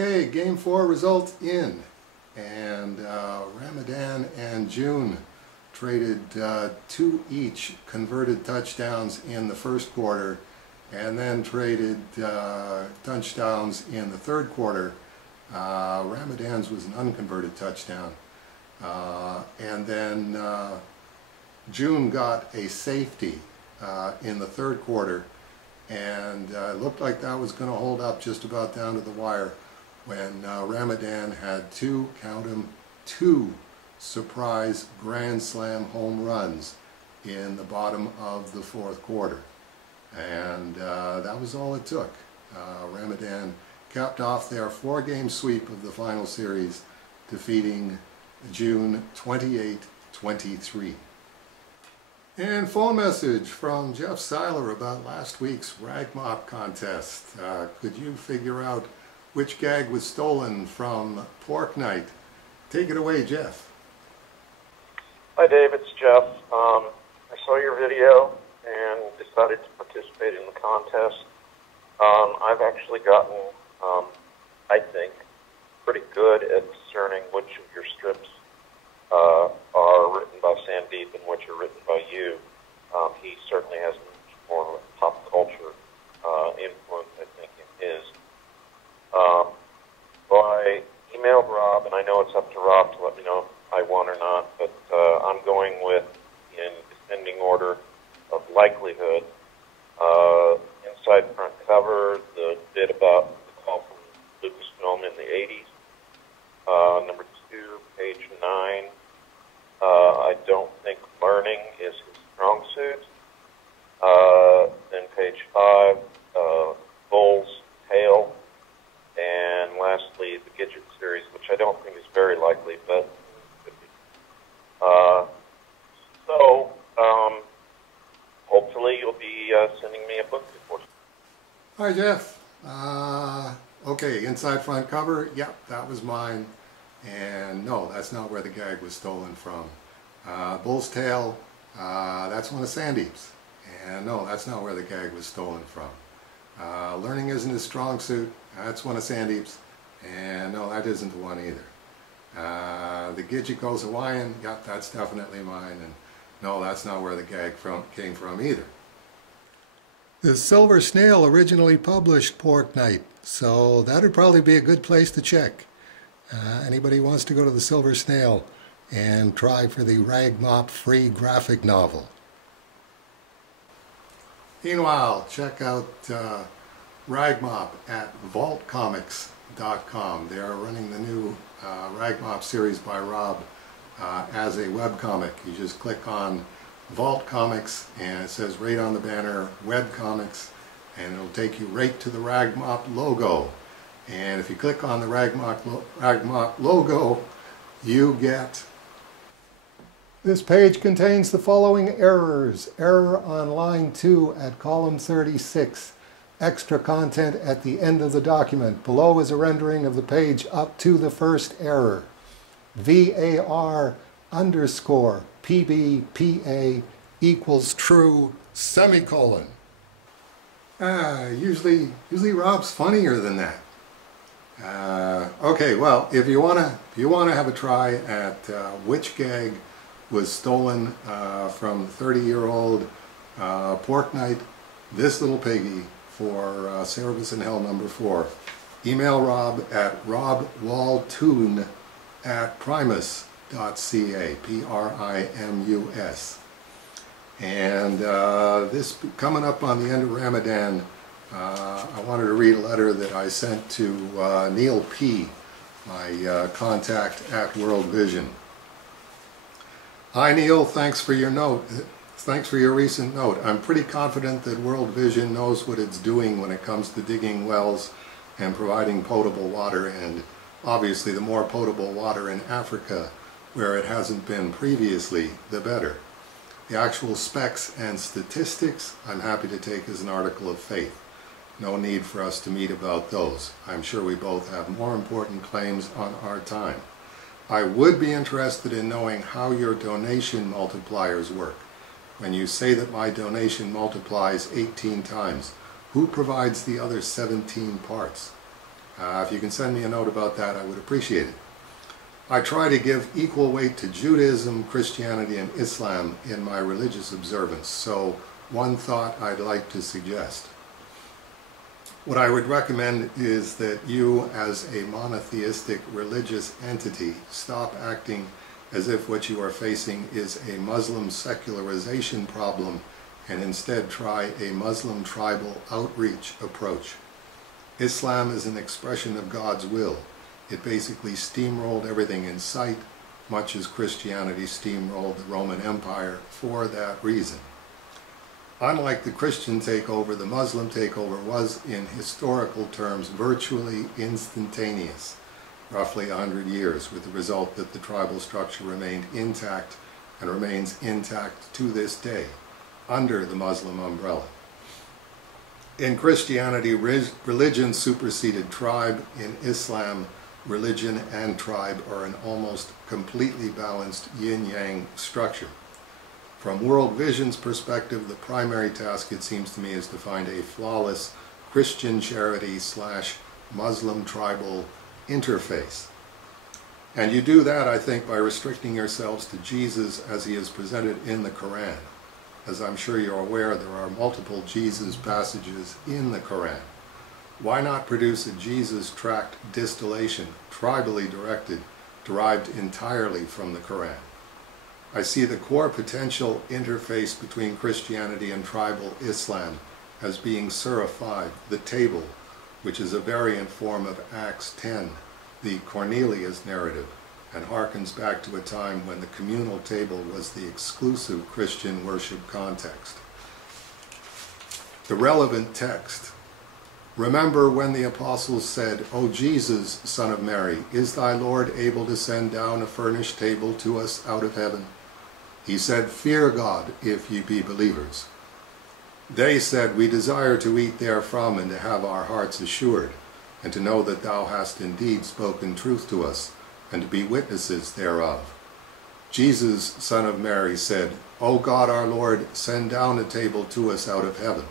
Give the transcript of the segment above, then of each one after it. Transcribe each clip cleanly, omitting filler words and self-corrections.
Okay, Game 4 results in, and Ramadan and June traded 2 each converted touchdowns in the first quarter, and then traded touchdowns in the third quarter. Ramadan's was an unconverted touchdown, and then June got a safety in the third quarter, and it looked like that was going to hold up just about down to the wire when Ramadan had count 'em, two surprise Grand Slam home runs in the bottom of the fourth quarter. And that was all it took. Ramadan capped off their 4-game sweep of the final series, defeating June 28-23. And phone message from Jeff Seiler about last week's Rag Mop contest. Could you figure out which gag was stolen from Pork Night? Take it away, Jeff. Hi Dave, it's Jeff. I saw your video and decided to participate in the contest. I've actually gotten, I think, pretty good at discerning which of your strips are written by Sandeep and which are written by you. He certainly has much more pop culture influence, I think, in his. Well, I emailed Rob, and I know it's up to Rob to let me know if I won or not, but I'm going with, in descending order of likelihood, inside front cover, the bit about the call from Lucasfilm in the 80s. Number 2, page 9. I don't think learning is his strong suit. Then page 5, Bull's Tail. And lastly, the Gidget series, which I don't think is very likely, but could be. So, hopefully you'll be sending me a book report. Hi, Jeff. Okay, inside front cover, yep, that was mine. And no, that's not where the gag was stolen from. Bull's Tail, that's one of Sandeep's. And no, that's not where the gag was stolen from. Learning isn't his strong suit, that's one of Sandeep's. And no, that isn't the one either. The Gidget Goes Hawaiian, yep, that's definitely mine. And no, that's not where the gag came from either. The Silver Snail originally published Pork Night, so that would probably be a good place to check. Anybody wants to go to the Silver Snail and try for the Rag Mop free graphic novel. Meanwhile, check out Rag Mop at vaultcomics.com. They are running the new Rag Mop series by Rob as a webcomic. You just click on Vault Comics and it says right on the banner Webcomics, and it'll take you right to the Rag Mop logo. And if you click on the Rag Mop logo, you get... This page contains the following errors. Error on line 2 at column 36. Extra content at the end of the document. Below is a rendering of the page up to the first error. VAR _ PBPA equals true, semicolon. Usually Rob's funnier than that. Okay, well, if you wanna have a try at which gag was stolen from 30-year-old Pork Night, This Little Piggy, for Cerebus in Hell number 4, email Rob at robwaltoon@primus.ca, Primus. And this coming up on the end of Ramadan, I wanted to read a letter that I sent to Neil P., my contact at World Vision. Hi Neil, thanks for your note. Thanks for your recent note. I'm pretty confident that World Vision knows what it's doing when it comes to digging wells and providing potable water, and obviously the more potable water in Africa, where it hasn't been previously, the better. The actual specs and statistics, I'm happy to take as an article of faith. No need for us to meet about those. I'm sure we both have more important claims on our time. I would be interested in knowing how your donation multipliers work. When you say that my donation multiplies 18 times, who provides the other 17 parts? If you can send me a note about that, I would appreciate it. I try to give equal weight to Judaism, Christianity, and Islam in my religious observance, so one thought I'd like to suggest. What I would recommend is that you, as a monotheistic religious entity, stop acting as if what you are facing is a Muslim secularization problem and instead try a Muslim tribal outreach approach. Islam is an expression of God's will. It basically steamrolled everything in sight, much as Christianity steamrolled the Roman Empire for that reason. Unlike the Christian takeover, the Muslim takeover was, in historical terms, virtually instantaneous, roughly 100 years, with the result that the tribal structure remained intact and remains intact to this day under the Muslim umbrella. In Christianity, religion superseded tribe. In Islam, religion and tribe are an almost completely balanced yin-yang structure. From World Vision's perspective, the primary task, it seems to me, is to find a flawless Christian charity / Muslim tribal interface. And you do that, I think, by restricting yourselves to Jesus as he is presented in the Quran. As I'm sure you're aware, there are multiple Jesus passages in the Quran. Why not produce a Jesus tract distillation, tribally directed, derived entirely from the Quran? I see the core potential interface between Christianity and tribal Islam as being Surah 5, the table, which is a variant form of Acts 10, the Cornelius narrative, and harkens back to a time when the communal table was the exclusive Christian worship context. The relevant text. Remember when the apostles said, "O Jesus, Son of Mary, is thy Lord able to send down a furnished table to us out of heaven?" He said, "Fear God, if ye be believers." They said, "We desire to eat therefrom and to have our hearts assured, and to know that thou hast indeed spoken truth to us, and to be witnesses thereof." Jesus, Son of Mary, said, "O God our Lord, send down a table to us out of heaven,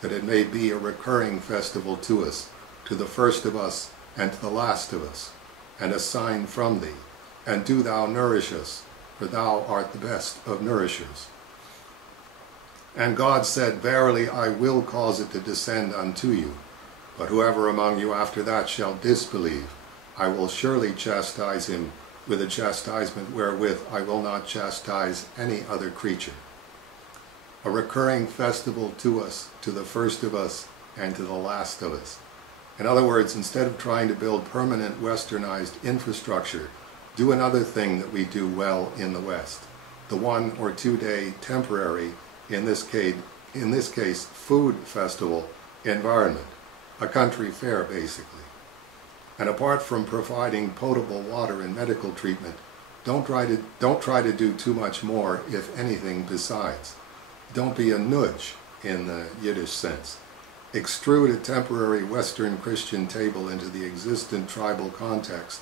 that it may be a recurring festival to us, to the first of us and to the last of us, and a sign from thee, and do thou nourish us, for thou art the best of nourishers." And God said, "Verily I will cause it to descend unto you, but whoever among you after that shall disbelieve, I will surely chastise him with a chastisement wherewith I will not chastise any other creature." A recurring festival to us, to the first of us, and to the last of us. In other words, instead of trying to build permanent westernized infrastructure, do another thing that we do well in the West. The 1 or 2 day temporary, in this case, food festival environment. A country fair, basically. And apart from providing potable water and medical treatment, don't try to do too much more, if anything, besides. Don't be a nudge, in the Yiddish sense. Extrude a temporary Western Christian table into the existent tribal context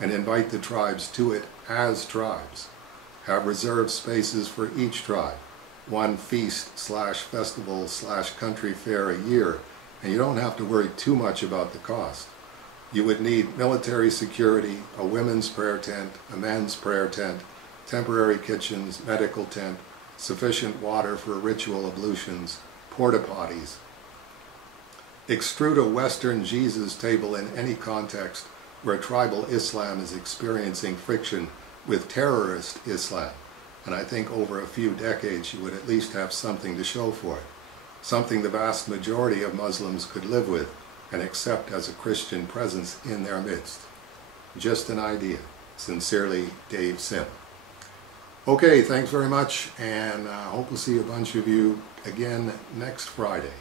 and invite the tribes to it as tribes. Have reserved spaces for each tribe, 1 feast / festival / country fair a year, and you don't have to worry too much about the cost. You would need military security, a women's prayer tent, a men's prayer tent, temporary kitchens, medical tent, sufficient water for ritual ablutions, porta potties. Extrude a Western Jesus table in any context where tribal Islam is experiencing friction with terrorist Islam, and I think over a few decades you would at least have something to show for it, something the vast majority of Muslims could live with and accept as a Christian presence in their midst. Just an idea. Sincerely, Dave Sim. Okay, thanks very much, and I hope we'll see a bunch of you again next Friday.